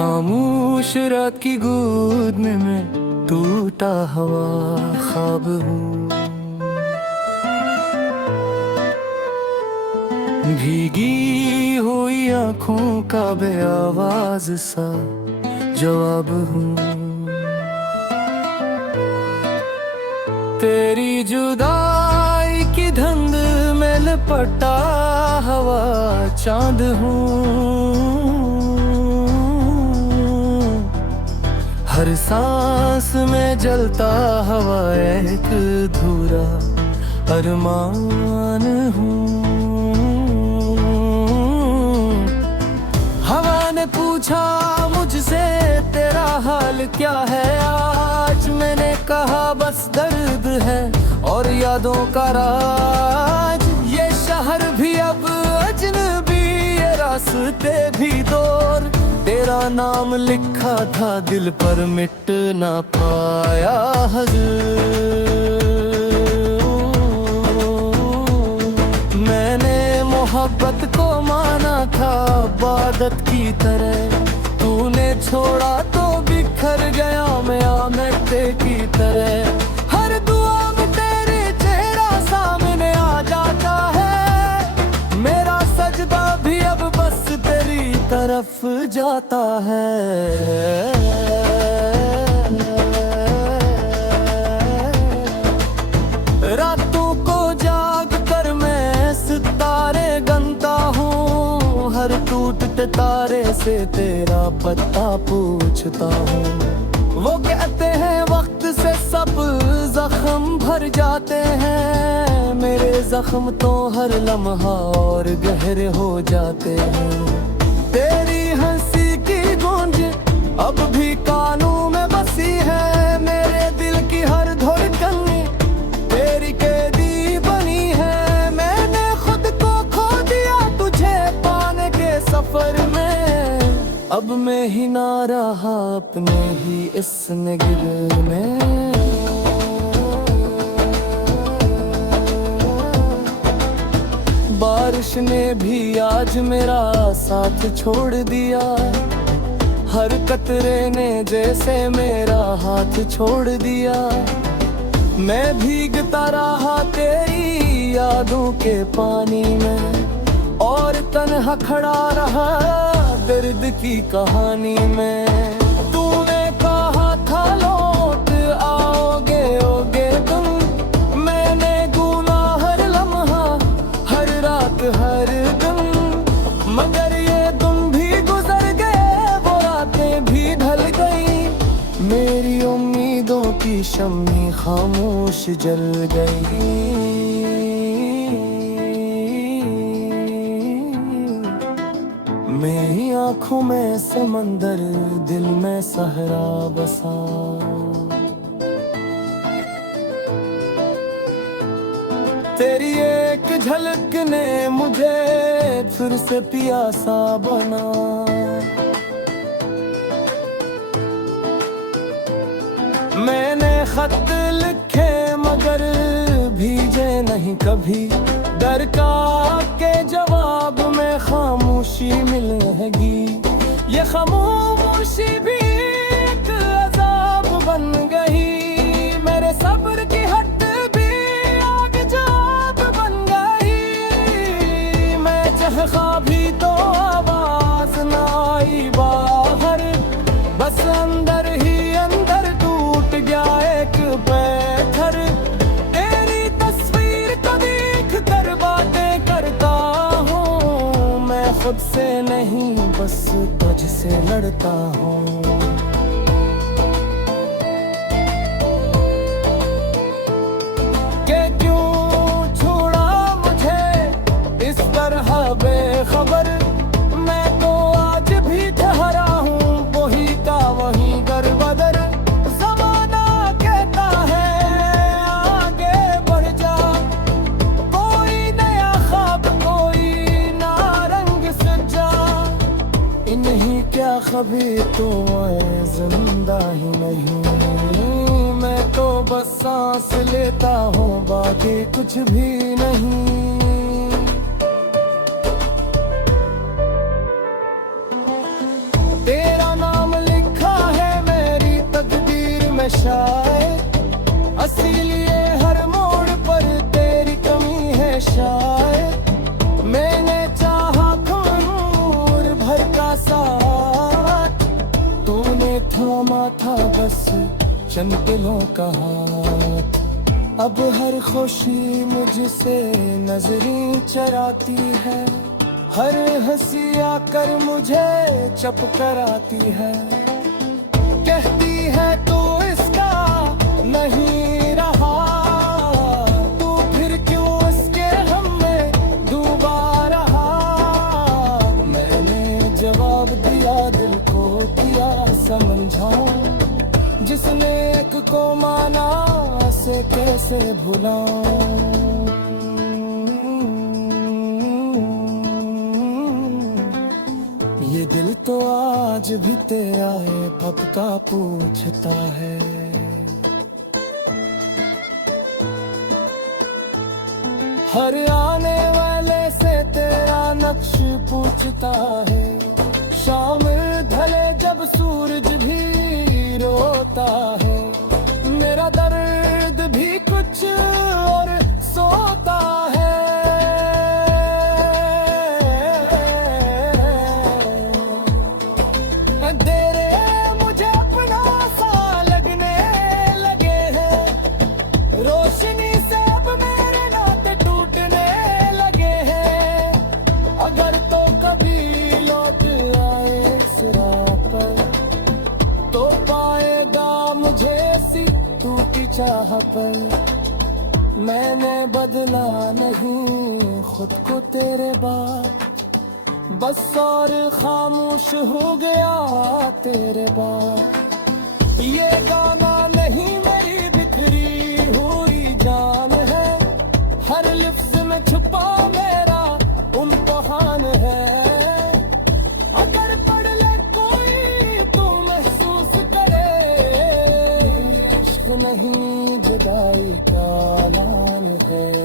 खामोश रात की गोद में मैं टूटा हुआ ख्वाब हूँ। भीगी हुई आँखों का बेआवाज सा जवाब हूँ। तेरी जुदाई की धुंध में लिपटा हवा चांद हूँ। हर सांस में जलता हवा एक अधूरा अरमान हूँ। हवा ने पूछा मुझसे तेरा हाल क्या है आज। मैंने कहा बस दर्द है और यादों का राज। ये शहर भी अब अजनबी, ये रास्ते भी दूर। तेरा नाम लिखा था दिल पर मिट ना पाया हजूर। मैंने मोहब्बत को माना था इबादत की तरह। तूने छोड़ा तो बिखर गया मैं मिट्टी की तरह। हर दुआ में तेरे चेहरा सामने आ जाता है। मेरा सजदा भी अब बस तेरी तरफ जाता है। रातों को जाग कर मैं सितारे गनता हूँ। हर टूटते तारे से तेरा पता पूछता हूँ। वो कहते हैं वक्त से सब जख्म भर जाते हैं। मेरे जख्म तो हर लम्हा और गहरे हो जाते हैं। तेरी हंसी की गूंज अब भी कानों में बसी है। मेरे दिल की हर धड़कन तेरी कैदी बनी है। मैंने खुद को खो दिया तुझे पाने के सफर में। अब मैं ही ना रहा अपने ही इस निगिर में। बारिश ने भी आज मेरा साथ छोड़ दिया। हर कतरे ने जैसे मेरा हाथ छोड़ दिया। मैं भीगता रहा तेरी यादों के पानी में और तन्हा खड़ा रहा दर्द की कहानी में। तूने कहा था लौट आओगे ओगे तुम। मैंने गुना हर लम्हा हर रात हर दिन। मगर ये तुम भी गुजर गए वो रातें भी ढल गई। मेरी उम्मीदों की शम्मी खामोश जल गई। मेरी आँखों में समंदर दिल में सहरा बसा। तेरी एक झलक ने मुझे फिर से प्यासा बना। मैंने खत लिखे मगर भीजे नहीं कभी। डर का के जवाब में खामोशी मिलेगी। ये खामोशी भी एक अजाब बन गई। मेरे सब्र की हद भी आग जाब बन गई। मैं चहका भी तो आवाज ना आई बाहर। बस अंदर ही अंदर टूट गया एक पैथर। तेरी तस्वीर को देख कर बातें करता हूँ। मैं खुद से नहीं बस तुझसे लड़ता हूँ। के क्यों छोड़ा मुझे इस तरह बेखबर। मैं तो आज भी ठहरा हूँ वही का वही गरबदर। ज़माना कहता है आगे बढ़ जा। कोई नया ख्वाब कोई ना रंग सजा। इन्हीं क्या कभी तो मैं जिंदा ही नहीं। मैं तो बस सांस लेता हूँ बाकी कुछ भी नहीं। तेरा नाम चंचलों का हाथ। अब हर खुशी मुझसे नजरें चराती है, हर हंसी आकर मुझे चुप कराती है। कहती है तू इसका नहीं रहा, तू फिर क्यों इसके हमें डूबा रहा। मैंने जवाब दिया दिल को किया समझा, जिसने एक को माना से कैसे भुलाऊं। ये दिल तो आज भी तेरा है पक्का पूछता है। हर आने वाले से तेरा नक्श पूछता है। शाम ढले जब सूरज भी रोता है, मेरा दर्द भी कुछ और सोता है। तेरे मुझे अपना सा लगने लगे हैं, रोशनी से अब मेरे नाते टूटने लगे हैं। अगर तो कभी लौट आए इस राह पर, तो पाएगा मुझे सी टूटी चाह पर। मैंने बदला नहीं खुद को तेरे बाद, बस और खामोश हो गया तेरे बाद। ये गाना नहीं मेरी बिखरी हुई जान है, हर लिफ्ज में छुपा मेरा इम्तिहान है। अगर पढ़ ले कोई तो महसूस करे, इश्क नहीं जुदाई का ऐलान है।